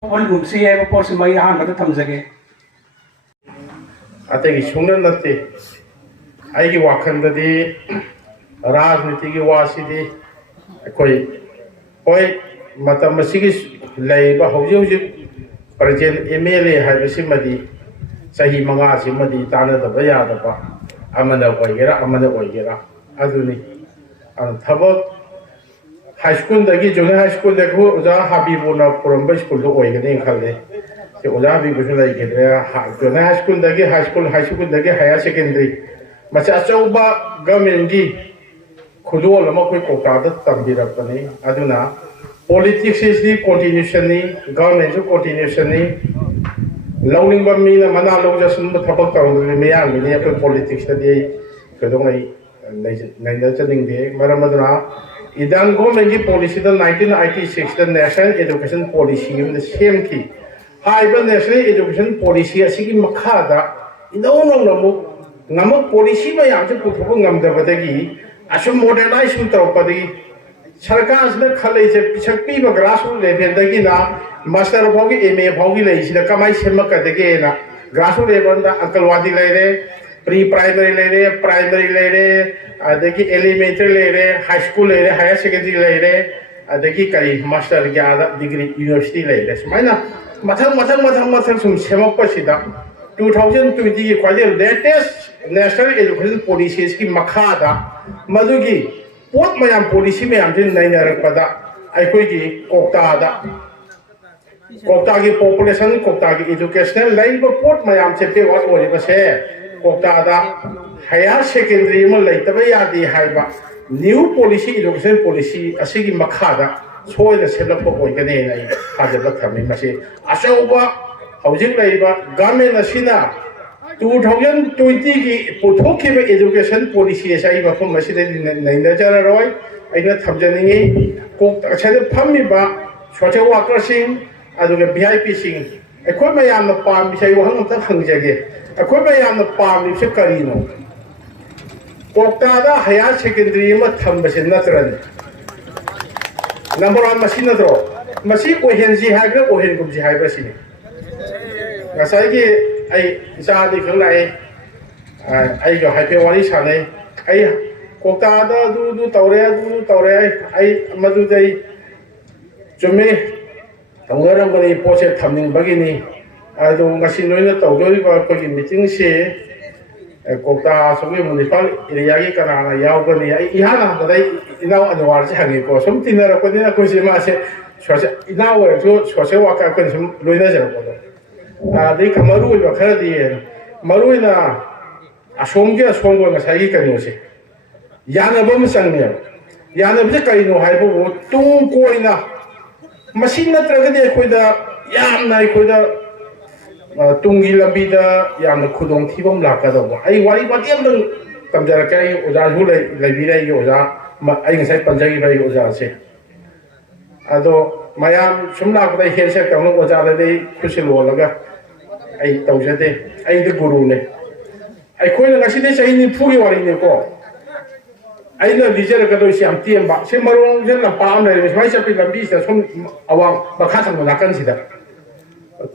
volume si ay po si may han mata thamjage अतः सुनन नते आइगी वाखंददी राजनीति की वासीदी कोई कोई मतलब मसीगी लाइबा हौजे हौजे प्रेजेंट एमएलए हाइबसी मदी सही मंगा से मदी ताना दबा यादबा अमन ओइगेरा अदुनी थबक हाई स्कूल दगी जूनियर हाई स्कूल देखो ओजा हाबीबोना पुरंबा स्कूल दो ओइगने खले से ओजा भी कुछ नहीं कहते जूनियर हाई स्कूल दगी हायर सेकेंडरी मचा अचौबा गवर्नमेंट की खुदोल अमा कोई कोटा तंबीरपने अदुना पॉलिटिक्स इज कंटिन्यूशन नि गवर्नमेंट जो कंटिन्यूशन नि लौनिंग मीना मना लौजसन थबक तौर मेयां मिने कोई पॉलिटिक्स दे कदोंगै नैना चनिंग दे मरम अदुना इदान गवर्नमेंट की policy 1986 national education policy same की हाइब नेशनल एजुकेशन पॉलिसी असिगी मखादा इनौनौनमु नमक पॉलिसी मयाम से पुथोक ngамदबदगी असुम मॉडर्नाइज तौरपदगी सरकार से खले से पिछक्पी ग्रास रूट लेवल दगी ना मास्टर फाउगी एमए फाउगी लेसिदा कमाई सेमकदगे ना ग्रास रूट लेवल दा अंकलवादी लेरे प्री प्राइमरी लेरे प्राइमरी लेरे अदगी एलिमेंटरी लेरे हाई स्कूल लेरे हायर सेकेंडरी लेरे अदगी कई मास्टर ग्यादा डिग्री यूनिवर्सिटी लेरे सुमाइना मथंग सुम सेमकपसिदा 2020 की quality latest national education policies की मखादा मधुगी पोट मयाम पॉलिसी मयाम जिन नैनरकपदा अखोगी कोकता की पॉपुलेशन कोकता की एजुकेशनल लाइन पोट मयाम से पे वाट ओरिबसे कोकता हायर सेकेंडरी में लेतबे यादी हाइबा न्यू पॉलिसी एजुकेशन पॉलिसी असिगी मखादा सोयना सेलपो ओइगने नै हाजब थमी मसे अचौबा हौजिक लैबा गवर्नमेंट असिना 2020 की पुथोखिब एजुकेशन पॉलिसी असाई मफम मसिदे नैनजररोय अइना थमजनिंगी कोक अछद फमिबा सोशल वर्कर सिंग अदुगे वीआईपी सिंग अखोय मयाम पाम बिसै वहंग त खंगजगे अखोय मयाम पाम बिसे करिनो कोकतादा हायर सेकेंडरी में थमबसे नत्रन नंबर 1 मसी नत्रो मसी ओहेनजी हाइब्र ओहेनगुमजी हाइब्र सिने ngasai ki ai isa di khang lai ai jo hai pe wari sa nei ai kokta da du tawre ai madu dai chume tawgaram bani pose thamning bagini ado ngasi noina tawdoi ba ko ki meeting se kokta sogi municipal area ki kana na yaw bani ai ihana dai inau anwar se hangi ko som tinara ko dina ko se ma se inau jo social worker ko som loina jara ko दे खमरुई बखर दिए मरुई ना असोंगे असोंगो ngसाई कनो से यानबम संगे यानबजे कइनो हाइबो तुंग कोइना मसिन नत्रगदे खोइदा यामना खोइदा तुंगी लंबीदा यामना खुदोंग थिबम लाकदबो आई वारी बातियम दं तमजरा kai ओजा जु लेबिरै ओजा आई ngसाई पंजागी बाई ओजा से अदो मयाम सुमला को हेरसे तमनो ओजा दे खुसिलो लगा आई तौजदे आई द गुरु ने आई खोइना ngasiदे सही नि फुगी वारी ने को आई न लिजर का दो श्याम तियम बा से मरों जे ला पाम ने स्माइ चपि लंबी से सम अवांग बखा संग नाकन सिदा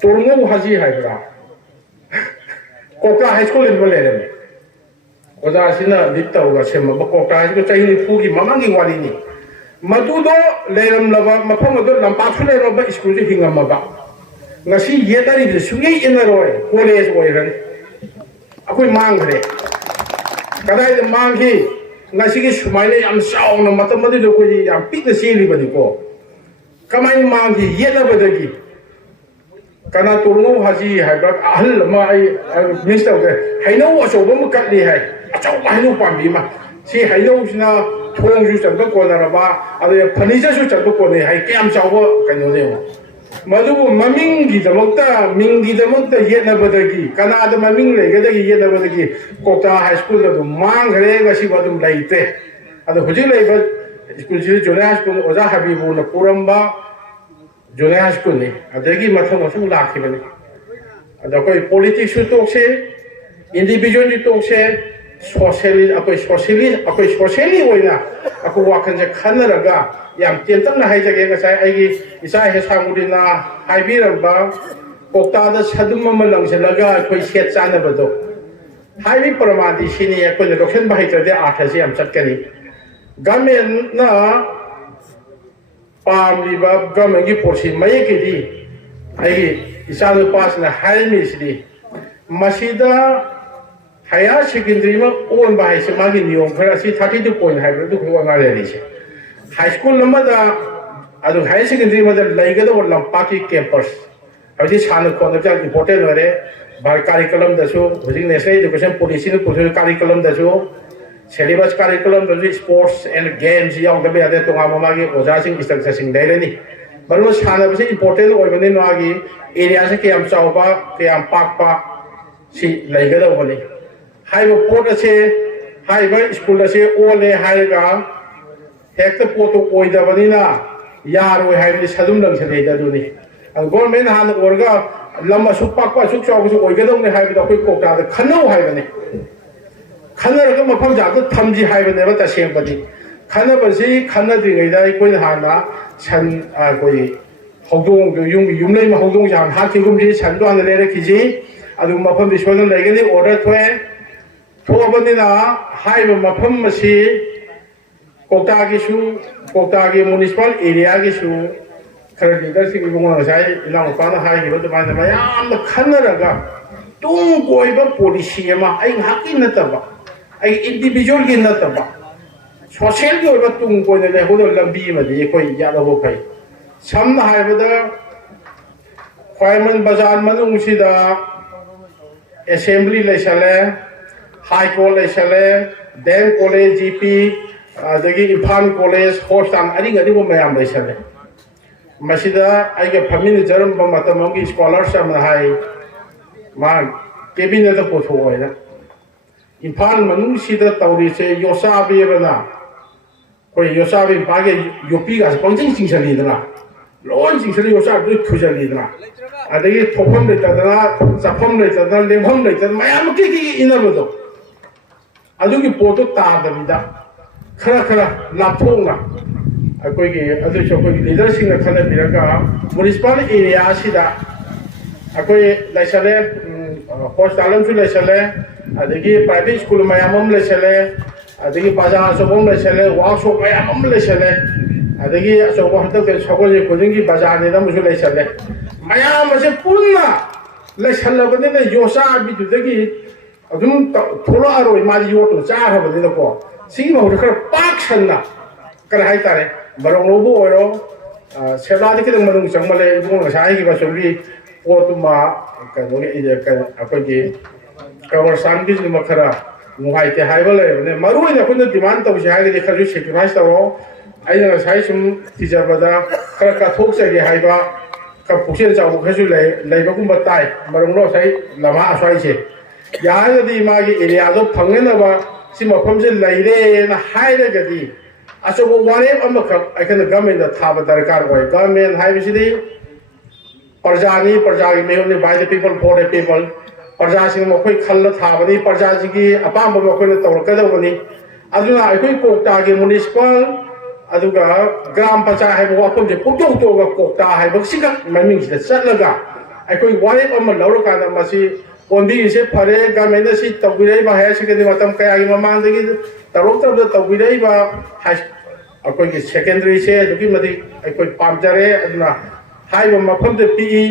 तोरंगो हाजी हाइबरा कोका हाई स्कूल इन बोले रे ओजा सिना लितौगा सेम ब कोका हाई स्कूल सही नि फुगी ममंगी वारी नि मदुदो लेरम लबा मफम दो लंपा फुले रो ब स्कूल जे हिंगम बा ngasi yetari de sugi inaroi college oiran akoi mangre kadai de manghi ngasi ki sumaile yam sauna matam de ko yam pik de seli badi ko kamai manghi yeta badagi kana turnu haji haiba ahal ma ai minister de haino aso bam katli hai achaw haino pambi ma si haino sina thong ju chan ko na ba ade furniture ju chan ko ne hai kyam chaw ba kaino ne मधुबु ममिंगी दमक्ता मिंगी दमक्ता येनबदगी कनाद ममिंग लेगदगी येनबदगी कोकता हाई स्कूल दु मांगरे गसी बदुम लाइते अद हुजि लेब स्कूल जि जूनियर हाई स्कूल ओजा हबीबु न पुरंबा जूनियर हाई स्कूल ने अदगी मथम लाखिबनि अद कोई पॉलिटिक्स टोक से इंडिविजुअल टोक से socially akwai socially oina aku wakan je khanaraga yam tentam na haijage nga sai aigi isa he sangudina haibiramba kokta da sadum ma langsalaga akwai set chana bado haibi paramadi sini akwai location bahai tade athase am chatkani government na pamliba government gi policy mai ke di aigi isa no pass na haimi sidi masida higher secondary ma on bahai se magi niyom khara si 32 point hybrid du ko nga le se high school number da adu higher secondary ma da laiga da lam party campus abdi sana ko da important ore bar curriculum da so hojing national education policy no policy curriculum da so syllabus curriculum da sports and games yaw da be ade to nga ma gi oja sing instructor sing dai le ni baru sana ba se important oi bani no agi area se ke am chawba ke am pak pa si laiga da bani haiba pot ase haiba school ase ole haiga hekta poto oida banina yaro haiba sadum lang se da duni government han orga lama su pakpa su chaw su oiga dong ne haiba da koi kokta da khanau haiba ne khanara ga mafam ja da thamji haiba ne ba ta sem badi khana ba si khana dri ngai dai koi hana chan koi hodong yum lei ma hodong jang ha ki gum ji chan do an le re ki ji adu mafam bi shon lai ga ni order thoe thobanina haiba mafam masi kokta gi su kokta gi municipal area gi su khara leader si gi ngona sai ilang pa na hai gi ba ma ma yam da khanaraga tung koi ba policy ma ai hakin na ta ba ai individual gi na ta ba social gi ba tung koi na le ho do lambi ma di koi ya da ho pai sam na hai ba da khaiman bazar manung si da assembly le sale high college le dam college gp adagi Imphal college hostan ani ngadi bo mayam le sale masida ai ga family jaram ba matam gi scholarship ma hai ma cabinet da potho oina Imphal manung sida tawri se yosabi bana koi yosabi ba ge yopi ga pangjing singshali dana lon singshali yosabi khujali dana adagi thopam le tadana chapam le tadana lemham le tadana mayam ki inabado adugi poto ta da vida khara lapthonga akoi gi adu chokoi leader sing na khana biraga municipal area sida akoi laisale hospital su laisale adagi private school mayamam laisale adagi bazar sobom laisale workshop mayamam laisale adagi sobo hantak chokoi kojingi bazar ne da musu laisale mayam ase punna laisala bane na yosa bi dudagi adum thola aroi mari yoto chara bane na ko sigi ma hore khara pak sanna kar hai tare barong lobo oro sela de kidang manung changmale bung sai gi ba sobri po tu ma ka no ge ka akoi gi cover sam gi ma khara ngai te hai ba le ne maru ina kun demand ta bi hai ge khaju sacrifice ta ro ai na sai sum teacher ba da khara ka thok se ge hai ba ka pusen cha bu khasu lai ba kum ba tai barong lo sai lama asai se ya di ma gi area do phangne na ba si mafam se laire na haire ga di aso bo ware am ka ai kan government da tha ba darkar oi government hai bi di parjani parjagi me only by the people for the people parja sing mo khoi khal tha ba di parja ji gi apam ba mo khoi na tor ka da ba ni aduna ai khoi kokta gi municipal aduga gram pacha hai bo apam je pukyo to ga kokta hai ba si ka maming si da chat la ga ai khoi ware am ma lo ka da ma si Ondi ise pare government si tawbirai ba higher secondary matam kaya gi mamang dagi tarok tab da tawbirai ba akoi gi secondary se duki mati akoi pamjare aduna hai ba mafam de PE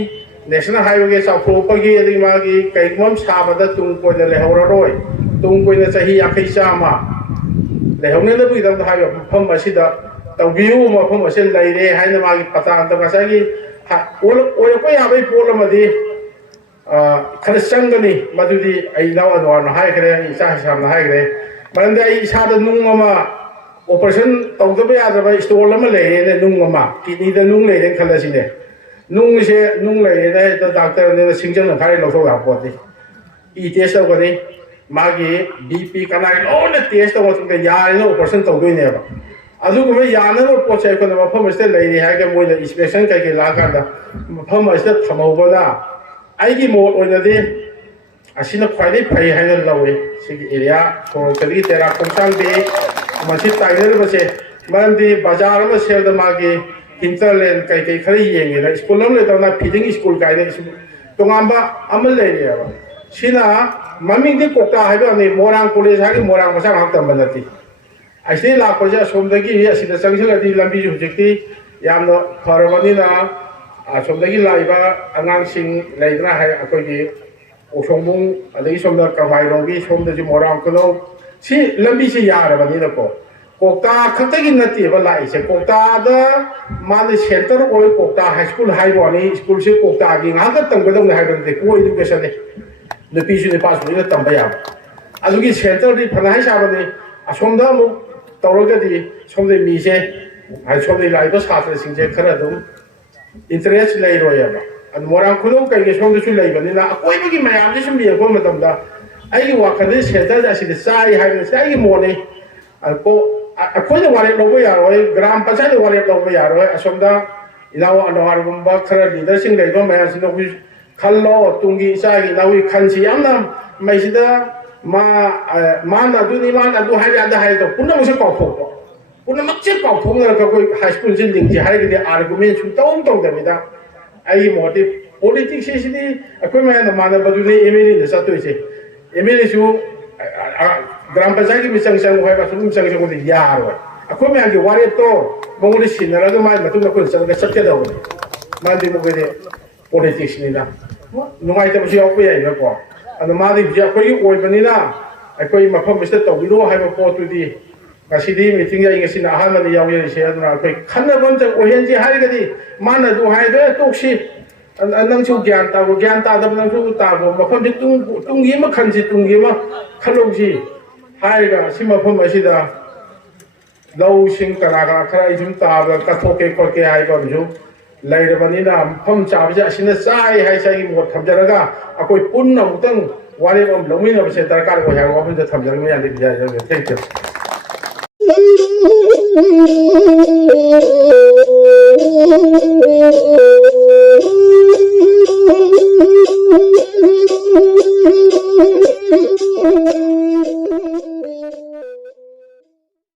national highway ge sa pro pa gi adi ma gi kai mom sa ba da tung ko da le hora roi tung ko na chahi akai sa ma le hone da bi da hai ba mafam ma si da tawbiu mafam ma se lai re hai na ma gi pata anta ka sa gi o ko ya bai polo ma di khana changani madudi ai lawa no na hai kare isa sam na hai kare mande ai isa da nung ma operation tawda ba ya da ba stol ma le ne nung ma kidney da nung le den khala sine nung se nung le ne da doctor ne singjang na khai lo so ya po ti I test ko ni magi BP kana lo na test ko tung ya no operation tawdoi ne ba adu ko ya na no po che ko na ma phom ste le ni hai ke mo le inspection kai ke la ka da phom ste thamau ba na ai gi mo oi na de ꯑꯁꯤꯅ ꯈ꯭ꯋꯥꯏꯗꯒꯤ ꯐꯩ ꯍꯥꯏꯅ ꯂꯧꯏ ꯁꯤꯒꯤ area ꯁꯣꯔꯣꯛꯇꯒꯤ ꯇꯦꯔꯥ ꯈꯣꯡꯁꯥꯡꯕꯤ ꯃꯁꯤ ꯇꯥꯏꯅꯔꯤꯕꯁꯦ ꯃꯔꯝꯗꯤ ꯕꯖꯥꯔ ꯑꯃ ꯁꯦꯜꯗ ꯃꯥꯒꯤ ꯍꯤꯟꯇꯔꯂꯦꯟ ꯀꯩꯀꯩ ꯈꯔ ꯌꯦꯡꯉꯦꯅ ꯁ꯭ꯀꯨꯜ ꯑꯃ ꯂꯩꯇꯕꯅ ꯐꯤꯗꯤꯡ ꯁ꯭ꯀꯨꯜ ꯀꯥꯏꯅ ꯇꯣꯉꯥꯟꯕ ꯑꯃ ꯂꯩꯔꯦꯕ ꯁꯤꯅ ꯃꯃꯤꯡꯗꯤ ꯀꯣꯛꯇꯥ ꯍꯥꯏꯕꯅꯤ ꯃꯣꯏꯔꯥꯡ ꯀꯣꯂꯦꯖ ꯍꯥꯏꯔꯒ ꯃꯣꯏꯔꯥꯡ ꯃꯆꯥ ꯉꯥꯛ ꯇꯝꯕ ꯅꯠꯇꯦ ꯑꯁꯤꯗꯩ ꯂꯥꯛꯄꯁꯦ ꯑꯁꯣꯝꯗꯒꯤ ꯑꯁꯤꯗ ꯆꯪꯁꯤꯜꯂꯗꯤ ꯂꯝꯕꯤꯁꯨ ꯍꯧꯖꯤꯛꯇꯤ ꯌꯥꯝꯅ ꯐꯔꯕꯅꯤꯅ ꯑꯁꯣꯝꯗꯒꯤ ꯂꯥꯛꯏꯕ ꯑꯉꯥꯡꯁꯤꯡ ꯂꯩꯗꯅ ꯑꯩꯈꯣꯏꯒꯤ ꯎꯁꯣꯡꯕꯨꯡ ꯑꯗꯒꯤ ꯁꯣꯝꯗ ꯀꯪꯕꯥꯏꯔꯣꯝꯒꯤ ꯁꯣꯝꯗꯁꯨ ꯃꯣꯏꯔꯥꯡ ꯈꯨꯅꯧ ꯁꯤ ꯂꯝꯕꯤꯁꯤ ꯌꯥꯔꯕꯅꯤꯅꯀꯣ ꯀꯣꯛꯇꯥ ꯈꯛꯇꯒꯤ ꯅꯠꯇꯦꯕ ꯂꯥꯛꯏꯁꯦ ꯀꯣꯛꯇꯥꯗ ꯃꯥꯅ ꯁꯦꯟꯇꯔ ꯑꯣꯏ ꯀꯣꯛꯇꯥ ꯍꯥꯏ ꯁ꯭ꯀꯨꯜ ꯍꯥꯏꯕ ꯋꯥꯅꯤ ꯁ꯭ꯀꯨꯜꯁꯤ ꯀꯣꯛꯇꯥꯒꯤ ꯉꯥꯛꯇ ꯇꯝꯒꯗꯧꯅꯤ ꯍꯥꯏꯕ ꯅꯠꯇꯦ ꯀꯣ ꯏꯗꯨꯀꯦꯁꯟꯅꯤ ꯅꯨꯄꯤꯁꯨ ꯅꯨꯄꯥꯁꯨ ꯂꯣꯏꯅ ꯇꯝꯕ ꯌꯥꯕ ꯑꯗꯨꯒꯤ ꯁꯦꯟꯇꯔꯗꯤ ꯐꯅ ꯍꯥꯏ ꯁꯥꯕꯅꯤ ꯑꯁꯣꯝꯗ ꯑꯃꯨꯛ ꯇꯧꯔꯒꯗꯤ ꯁꯣꯝꯗꯒꯤ ꯃꯤꯁꯦ ꯁꯣꯝꯗꯒꯤ ꯂꯥꯛꯏꯕ ꯁꯥꯇ꯭ꯔꯁꯤꯡꯁꯦ ꯈꯔ ꯑꯗꯨꯝ ꯏꯟꯇꯔꯦꯁ ꯂꯩꯔꯣꯏꯑꯕ ꯑꯗꯨ ꯃꯣꯏꯔꯥꯡ ꯈꯨꯅꯧ ꯀꯩꯒꯤ ꯁꯣꯝꯗꯁꯨ ꯂꯩꯕꯅꯤꯅ ꯑꯀꯣꯏꯕꯒꯤ ꯃꯌꯥꯝꯁꯦ ꯁꯨꯝ ꯌꯦꯡꯉꯛꯄ ꯃꯇꯝꯗ ꯑꯩꯒꯤ ꯋꯥꯈꯜꯗ ꯁꯦꯟꯇꯔ ꯑꯁꯤꯗ ꯆꯥꯏ ꯍꯥꯏꯕꯁꯤ ꯑꯩꯒꯤ ꯃꯣꯠꯅꯤ ꯑꯩꯈꯣꯏꯅ ꯋꯥꯔꯦꯞ ꯂꯧꯕ ꯌꯥꯔꯣꯏ ꯒ꯭ꯔꯥꯝ ꯄꯟꯆꯥꯌꯠꯅ ꯋꯥꯔꯦꯞ ꯂꯧꯕ ꯌꯥꯔꯣꯏ ꯑꯁꯣꯝꯗ ꯏꯅꯥꯎ ꯑꯅꯋꯥꯔꯒꯨꯝꯕ ꯈꯔ ꯂꯤꯗꯔꯁꯤꯡ ꯂꯩꯕ ꯃꯌꯥꯝꯁꯤꯅ ꯑꯩꯈꯣꯏ ꯈꯜꯂꯣ ꯇꯨꯡꯒꯤ ꯏꯆꯥꯒꯤ ꯏꯅꯥꯎꯒꯤ ꯈꯟꯁꯤ ꯌꯥꯝꯅ ꯃꯩꯁꯤꯗ ꯃꯥꯅ ꯑꯗꯨꯅꯤ ꯃꯥꯅ ꯑꯗꯨ ꯍꯥꯏꯔꯛꯑꯗ ꯍꯥꯏꯗꯣ ꯄꯨꯝꯅꯃꯛꯁꯦ ꯀꯥꯎꯊꯣꯛꯄ ꯄꯨꯝꯅꯃꯛꯁꯦ ꯀꯥꯎꯊꯣꯛꯅꯔꯒ ꯑꯩꯈꯣꯏ ꯍꯥꯏ ꯁ꯭ꯀꯨꯜꯁꯦ ꯂꯤꯡꯁꯦ ꯍꯥꯏꯔꯒꯗꯤ ꯑꯥꯔꯒꯨꯃꯦꯟ ꯁꯨꯡꯇꯧ ꯇꯧꯗꯕꯤꯗ ꯑꯩꯒꯤ ꯃꯣꯠꯇꯤ ꯄꯣꯂꯤꯇꯤꯛꯁꯁꯤꯗꯤ ꯑꯩꯈꯣꯏ ꯃꯌꯥꯝꯅ ꯃꯥꯟꯅꯕꯗꯨꯅꯤ ꯑꯦꯝ ꯑꯦꯜ ꯑꯦꯗ ꯆꯠꯇꯣꯏꯁꯦ ꯑꯦꯝ ꯑꯦꯜ ꯑꯦꯁꯨ ꯒ꯭ꯔꯥꯝ ꯄꯟꯆꯥꯌꯠꯀꯤ ꯃꯤꯆꯪ ꯆꯪꯉꯨ ꯍꯥꯏꯕ ꯑꯁꯨꯝ ꯃꯤꯆꯪ ꯆꯪꯕꯗꯤ ꯌꯥꯔꯣꯏ ꯑꯩꯈꯣꯏ ꯃꯌꯥꯝꯒꯤ ꯋꯥꯔꯦꯞꯇꯣ ꯃꯉꯣꯟꯗ ꯁꯤꯟꯅꯔꯒ ꯃꯥꯒꯤ ꯃꯇꯨꯡꯗ ꯑꯩꯈꯣꯏꯅ ꯆꯠꯂꯒ ꯆꯠꯀꯗꯧꯕꯅꯤ ꯃꯥꯗꯤ ꯃꯈꯣꯏꯗꯤ ꯄꯣꯂꯤꯇꯤꯛꯁꯅꯤꯅ ꯅꯨꯡꯉꯥꯏꯇꯕꯁꯨ ꯌꯥꯎꯕ ꯌꯥꯏꯅꯀꯣ ꯑꯗꯣ ꯃꯥꯗꯤ ꯍꯧꯖꯤꯛ ꯑꯩꯈꯣꯏꯒꯤ ꯑꯣꯏꯕꯅꯤ나 ꯑꯩꯈꯣꯏ ꯃꯐꯝ ꯑꯁꯤꯗ ꯇꯧꯕꯤꯔꯣ ꯍꯥꯏꯕ ꯄꯣꯠꯇꯨꯗꯤ ꯉꯁꯤꯗꯤ ꯃꯤꯇꯤꯡ ꯑꯩ ꯉꯁꯤꯅ ꯑꯍꯥꯟꯕꯗ ꯌꯥꯎꯖꯔꯤꯁꯦ ꯑꯗꯨꯅ ꯑꯩꯈꯣই ꯈꯟꯅꯕ ꯑꯃꯇ ꯑꯣꯏꯍꯟꯁꯤ ꯍꯥꯏꯔꯒꯗꯤ ꯃꯥꯅ ꯑꯗꯨ ꯍꯥꯏꯗꯣ ꯇꯣꯛꯁꯤ ꯅꯪꯁꯨ ꯒ꯭ꯌꯥꯟ ꯇꯥꯕ ꯒ꯭ꯌꯥꯟ ꯇꯥꯗꯕ ꯅꯪꯁꯨ ꯇꯥꯕ ꯃꯐꯝꯁꯤ ꯇꯨꯡꯒꯤ ꯑꯃ ꯈꯟꯁꯤ ꯇꯨꯡꯒꯤ ꯑꯃ ꯈꯜꯍꯧꯁꯤ ꯍꯥꯏꯔꯒ ꯁꯤ ꯃꯐꯝ ꯑꯁꯤꯗ ꯂꯧꯁꯤꯡ ꯀꯅꯥ ꯈꯔ ꯑꯩ ꯁꯨꯝ ꯇꯥꯕ ꯀꯠꯊꯣꯛꯀꯦ ꯈꯣꯠꯀꯦ ꯍꯥꯏꯕ ꯑꯃꯁꯨ ꯂꯩꯔꯕꯅꯤꯅ ꯃꯐꯝ ꯆꯥꯕꯁꯦ ꯑꯁꯤꯅ ꯆꯥꯏ ꯍꯥꯏꯁꯦ ꯑꯩꯒꯤ ꯃꯣꯠ ꯊꯝꯖꯔꯒ ꯑꯩꯈꯣꯏ ꯄꯨꯟꯅ ꯑꯃꯨꯛꯇꯪ ꯋꯥꯔꯦꯞ ꯑꯃ ꯂꯧꯃꯤꯟꯅꯕꯁꯦ ꯗꯔꯀꯥꯔ ꯑꯣꯏ ꯍꯥꯏꯕ ꯋꯥꯐꯝꯗ ꯊꯝꯖꯔꯒ ꯃꯌꯥꯝꯗ ꯄꯤꯖꯔꯒꯦ ꯊꯦꯡꯛ ꯌꯨ